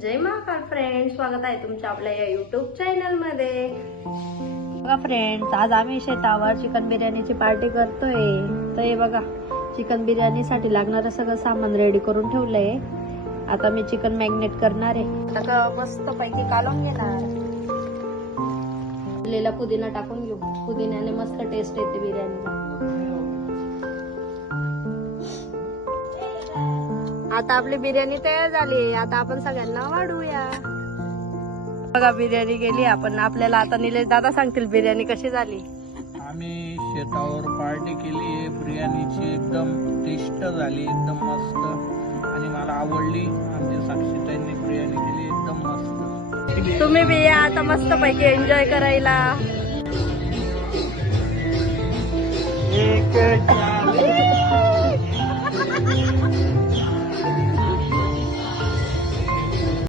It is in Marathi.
जय महाकाल फ्रेंड्स, स्वागत आहे तुमच्या आपल्या या युट्यूब चॅनल मध्ये। बघा फ्रेंड्स, आज आम्ही शेतावर चिकन बिर्याणीची पार्टी करतोय। तर हे बघा, चिकन बिर्याणी साठी लागणारं सगळं सामान रेडी करून ठेवलंय। आता मी चिकन मॅग्नेट करणार आहे। आता मस्त पैकी कालवून घेणार, लेला पुदिना टाकून घेऊ। पुदिन्याने मस्त टेस्ट येते बिर्याणीला। आता आपली बिर्याणी तयार झाली। आता आपण सगळ्यांना वाढूया। बघा, बिर्याणी गेली आपण। आपल्याला आता निलेश दादा सांगतील बिर्याणी कशी झाली। आम्ही शेतावर पार्टी केली आहे, बिर्याणीची एकदम टेस्ट झाली, एकदम मस्त आणि मला आवडली। आमच्या साक्षीताईंनी बिर्याणी केली एकदम मस्त। तुम्ही बी या आता मस्त पैकी एन्जॉय करायला। एक